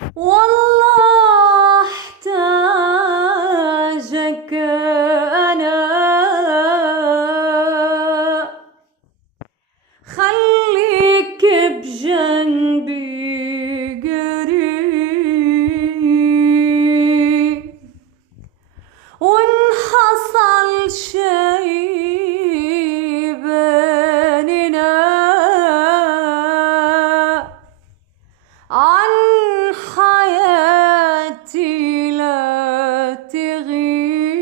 والله احتاجك أنا، خليك بجنبي قريب، وإن حصل شي بيننا عن حياتي لا تغيب.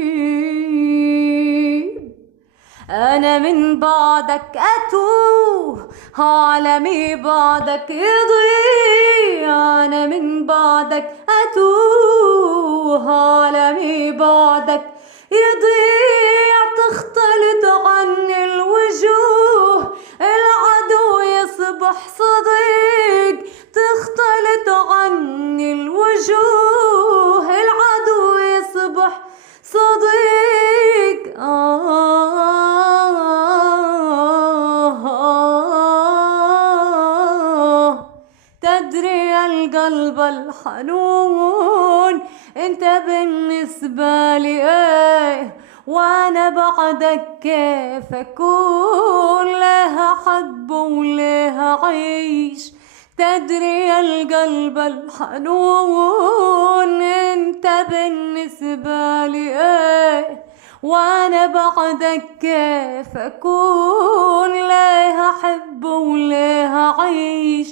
أنا من بعدك أتوه، عالمي بعدك يضيع. أنا من بعدك أتوه، عالمي بعدك يضيع. تختلط عني الوجوه، العدو يصبح صديق. تختلط عني الوجوه، العدو يصبح صديق. تدري القلب الحنون انت بالنسبة لي ايه، وانا بعدك كيف اكون؟ ليه احب وليه اعيش؟ تدري القلب الحنون انت بالنسبة لي ايه، وانا بعدك كيف اكون؟ ليه احب وليه اعيش؟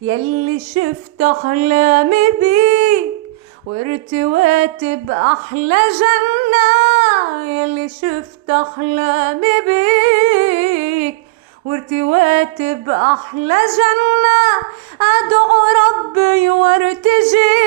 يلي شفت احلامي بيك وارتويت باحلى جنة، يلي شفت احلامي بيك وارتويت باحلى جنة. ادعو ربي وارتجي